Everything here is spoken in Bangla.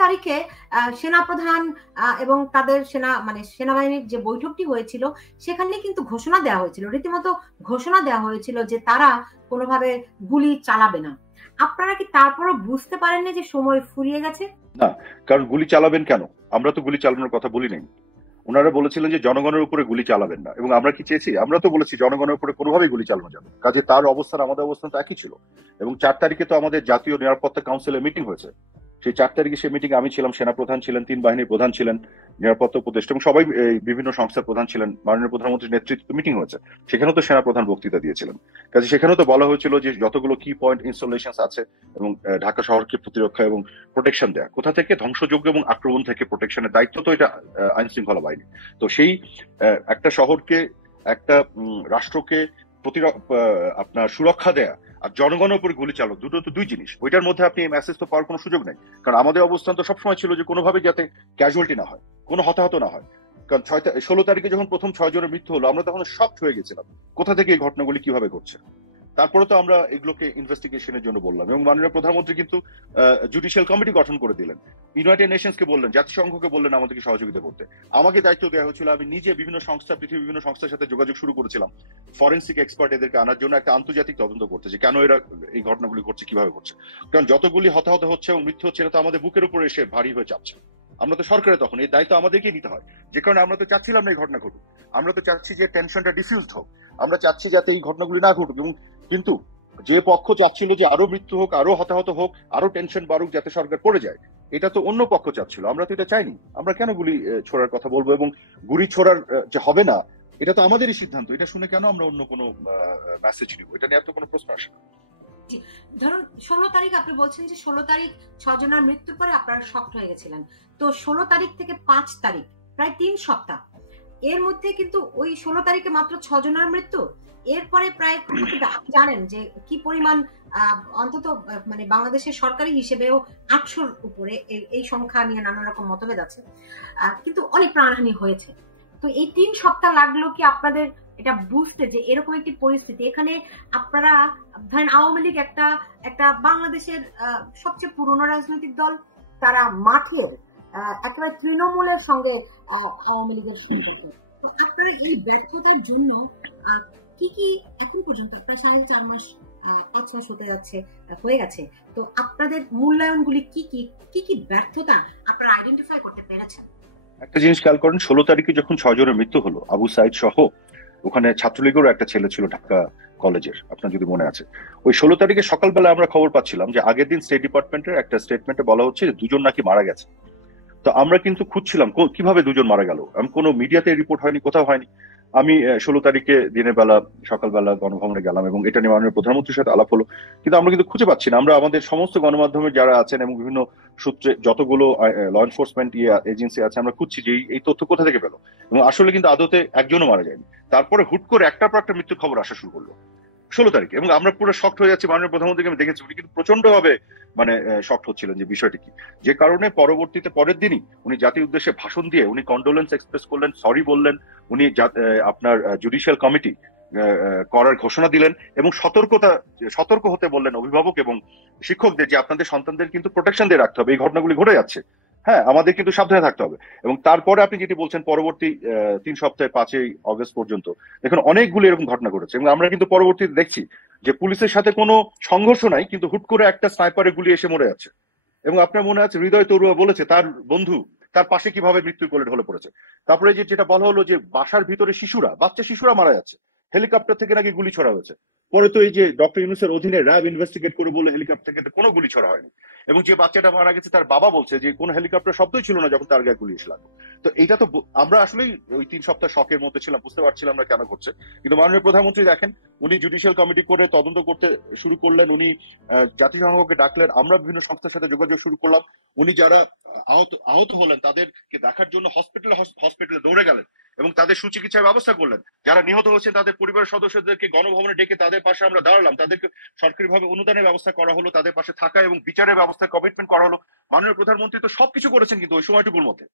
তারিখে সেনাপ্রধান এবং তাদের সেনাবাহিনীর যে বৈঠকটি হয়েছিল সেখানে কিন্তু ঘোষণা দেওয়া হয়েছিল, রীতিমতো ঘোষণা দেওয়া হয়েছিল যে তারা কোনোভাবে গুলি চালাবে না। আপনারা কি তারপরও বুঝতে পারেননি যে সময় ফুরিয়ে গেছে? না, কারণ গুলি চালাবেন কেন? আমরা তো গুলি চালানোর কথা বলি নাই। ওনারা বলেছিলেন যে জনগণের উপরে গুলি চালাবেন না, এবং আমরা কি চেয়েছি? আমরা তো বলেছি জনগণের উপরে কোনোভাবেই গুলি চালানো যাবে। কাজে তার অবস্থান আমাদের অবস্থান তো একই ছিল। এবং 4 তারিখে তো আমাদের জাতীয় নিরাপত্তা কাউন্সিলের মিটিং হয়েছে। সেই 4 তারিখে সেই মিটিং আমি ছিলাম, সেনাপ্রধান ছিলেন, 3 বাহিনীর প্রধান ছিলেন, নিরাপত্তা উপদেষ্টা এবং সবাই বিভিন্ন সংস্থার প্রধান ছিলেন। মাননীয় প্রধানমন্ত্রীর নেতৃত্বে মিটিং হয়েছে, সেখানেও তো সেনাপ্রধান বক্তৃতা দিয়েছিলেন। কাজে সেখানেও তো বলা হয়েছিল যে যতগুলো কি পয়েন্ট ইনস্টলেশন আছে এবং ঢাকা শহরকে প্রতিরক্ষা এবং প্রোটেকশন দেয়া, কোথা থেকে ধ্বংসযোগ্য এবং আক্রমণ থেকে প্রোটেকশনের দায়িত্ব তো এটা আইন শৃঙ্খলা বাহিনী। তো সেই একটা শহরকে, একটা রাষ্ট্রকে আপনার সুরক্ষা দেয়া আর জনগণের উপর গুলি চালক, দুটো তো দুই জিনিস। ওইটার মধ্যে আপনি এই মেসেজ তো পাওয়ার কোনো সুযোগ নেই। কারণ আমাদের অবস্থান তো সবসময় ছিল যে কোনোভাবে যাতে ক্যাজুয়ালিটি না হয়, কোনো হতাহত না হয়। কারণ 16 তারিখে যখন প্রথম 6 জনের মৃত্যু হলো, আমরা তখন শকড হয়ে গেছিলাম কোথা থেকে এই ঘটনাগুলি কিভাবে ঘটছে। তারপরে তো আমরা এগুলোকে ইনভেস্টিগেশনের জন্য বললাম, এবং মাননীয় প্রধানমন্ত্রী কিন্তু জুডিশিয়াল কমিটি গঠন করে দিলেন, ইউনাইটেড নেশনসকে বললেন, জাতিসংঘকে বললেন আমাদেরকে সহযোগিতা করতে। আমাকে দায়িত্ব দেওয়া হয়েছিল, আমি নিজে বিভিন্ন সংস্থা, পৃথিবীর বিভিন্ন সংস্থার সাথে যোগাযোগ শুরু করেছিলাম ফরেন্সিক এক্সপার্ট এদেরকে আনার জন্য, একটা আন্তর্জাতিক তদন্ত করতে যে কেন এরা এই ঘটনাগুলি ঘটছে, কিভাবে ঘটছে। কারণ যতগুলি হতাহত হচ্ছে এবং মৃত্যু হচ্ছে, এটা তো আমাদের বুকের উপর এসে ভারী হয়ে চাপছে। আমরা তো সরকারে, তখন এই দায়িত্ব আমাদেরকেই নিতে হয়। যে কারণে আমরা তো চাচ্ছিলাম না এই ঘটনা ঘটুক, আমরা তো চাচ্ছি যে টেনশনটা ডিফিউজড হোক, আমরা চাচ্ছি যাতে এই ঘটনাগুলি না ঘটুক। এবং কিন্তু যে পক্ষ চাচ্ছিল যে আরো মৃত্যু হোক, আরো হতাহত হোক, আরো টেনশন বাড়ুক যাতে সরকার পড়ে যায়, এটা তো অন্য পক্ষ চাচ্ছিল। আমরা তো এটা চাইনি। আমরা কেন গুলি ছোড়ার কথা বলবো? এবং গুলি ছোড়ার যে হবে না, এটা তো আমাদেরই সিদ্ধান্ত। এটা শুনে কেন আমরা অন্য কোনো মেসেজ নিব? এটা নিয়ে তো কোনো প্রশ্ন আসে না। ধরুন 16 তারিখ আপনি বলছেন যে 16 তারিখ 6 জনের মৃত্যুর পরে আপনারা শকড হয়ে গেছিলেন। তো 16 তারিখ থেকে 5 তারিখ প্রায় 3 সপ্তাহ, এর মধ্যে কিন্তু ওই 16 তারিখে মাত্র 6 জনের মৃত্যু। এরপরে প্রায় জানেন যে কি পরিমাণ, অন্তত বাংলাদেশের সরকারি হিসেবেও 800-র উপরে এই সংখ্যা নিয়ে নানা রকম মতভেদ আছে, কিন্তু অনেক প্রাণহানি হয়েছে। তো এই 3 সপ্তাহ লাগলো কি আপনাদের এটা বুঝতে যে এরকম একটি পরিস্থিতি? এখানে আপনারা ধরেন আওয়ামী লীগ একটা বাংলাদেশের সবচেয়ে পুরনো রাজনৈতিক দল, তারা মাঠের একেবারে তৃণমূলের সঙ্গে আওয়ামী লীগের সম্পর্ক। তো আপনারা এই ব্যর্থতার জন্য কি কি এখন পর্যন্ত প্রায় 4.5 মাস 5 মাস হয়ে গেছে, তো আপনাদের মূল্যায়নগুলি কি কি ব্যর্থতা আপনারা আইডেন্টিফাই করতে পেরেছেন? একটা জিনিস খেয়াল করেন, 16 তারিখে যখন 6 জনের মৃত্যু হলো, আবু সাইদ সহ, ওখানে ছাত্রলীগেরও একটা ছেলে ছিল ঢাকা কলেজের, আপনার যদি মনে আছে। ওই 16 তারিখে সকালবেলা আমরা খবর পাচ্ছিলাম যে আগের দিন স্টেট ডিপার্টমেন্টের একটা স্টেটমেন্টে বলা হচ্ছে যে 2 জন নাকি মারা গেছে। তো আমরা কিন্তু খুঁজছিলাম কিভাবে 2 জন মারা গেল। কোনো মিডিয়াতে রিপোর্ট হয়নি, কোথাও হয়নি। আমি 16 তারিখে দিনের বেলা সকালবেলা গণভবনে গেলাম এবং এটা নিয়ে মাননীয় প্রধানমন্ত্রীর সাথে আলাপ হলো, কিন্তু আমরা কিন্তু খুঁজে পাচ্ছি না। আমরা আমাদের সমস্ত গণমাধ্যমের যারা আছেন এবং বিভিন্ন সূত্রে যতগুলো ল এনফোর্সমেন্ট এজেন্সি আছে, আমরা খুঁজছি যে এই তথ্য কোথা থেকে পেলো। এবং আসলে কিন্তু আদতে একজনও মারা যায়নি। তারপরে হুট করে একটার পর একটা মৃত্যুর খবর আসা শুরু করলো 16 তারিখে, এবং আমরা পুরো শক্ট হয়ে যাচ্ছি। মাননীয় প্রধানমন্ত্রীকে আমি দেখেছি, উনি কিন্তু প্রচন্ড ভাবে শক্ট হচ্ছিলেন যে বিষয়টি কি, যে কারণে পরবর্তীতে পরের দিনই উনি জাতির উদ্দেশ্যে ভাষণ দিয়ে উনি কন্ডোলেন্স এক্সপ্রেস করলেন, সরি বললেন, উনি আপনার জুডিশিয়াল কমিটি করার ঘোষণা দিলেন এবং সতর্ক হতে বললেন অভিভাবক এবং শিক্ষকদের যে আপনাদের সন্তানদের কিন্তু প্রোটেকশন দিয়ে রাখতে হবে, এই ঘটনাগুলি ঘটে যাচ্ছে, হ্যাঁ আমাদের কিন্তু সাবধানে থাকতে হবে। এবং তারপরে আপনি যেটি বলছেন পরবর্তী 3 সপ্তাহে 5ই অগস্ট পর্যন্ত দেখুন অনেকগুলি এরকম ঘটনা ঘটেছে, এবং আমরা কিন্তু পরবর্তীতে দেখছি যে পুলিশের সাথে কোনো সংঘর্ষ নাই, কিন্তু হুট করে একটা স্নাইপারে গুলি এসে মরে যাচ্ছে। এবং আপনার মনে আছে হৃদয় তরুয়া বলেছে তার বন্ধু তার পাশে কিভাবে মৃত্যুর কোলে ঢলে পড়েছে। তারপরে যেটা বলা হলো যে বাসার ভিতরে বাচ্চা শিশুরা মারা যাচ্ছে, হেলিকপ্টার থেকে নাকি গুলি ছড়া হয়েছে। পরে তো এই যে ডক্টর ইউনূসের অধীনে র্যাব ইনভেস্টিগেট করে বলে হেলিকপ্টার থেকে কোনো গুলি ছড়া হয়নি, এবং যে বাচ্চাটা মারা গেছে তার বাবা বলছে যে কোনো হেলিকপ্টার শব্দই ছিল না যখন তার গায়ে গুলি এসে লাগলো। তো এটা তো আমরা আসলেই ওই 3 সপ্তাহ শকের মধ্যে ছিলাম, বুঝতে পারছিলাম না কেন ঘটছে। কিন্তু মাননীয় প্রধানমন্ত্রী দেখেন উনি জুডিশিয়াল কমিটি করে তদন্ত করতে শুরু করলেন, উনি জাতিসংঘকে ডাকলেন, আমরা বিভিন্ন সংস্থার সাথে যোগাযোগ শুরু করলাম, উনি যারা আহত হলেন তাদেরকে দেখার জন্য হসপিটালে দৌড়ে গেলেন এবং তাদের সুচিকিৎসার ব্যবস্থা করলেন। যারা নিহত হয়েছেন তাদের পরিবারের সদস্যদেরকে গণভবনে ডেকে তাদের পাশে আমরা দাঁড়ালাম, তাদেরকে সরকারিভাবে অনুদানের ব্যবস্থা করা হলো, তাদের পাশে থাকা এবং বিচারের ব্যবস্থা কমিটমেন্ট করা হলো। মাননীয় প্রধানমন্ত্রী তো সবকিছু করেছেন কিন্তু ওই সময়টুকুর মধ্যে।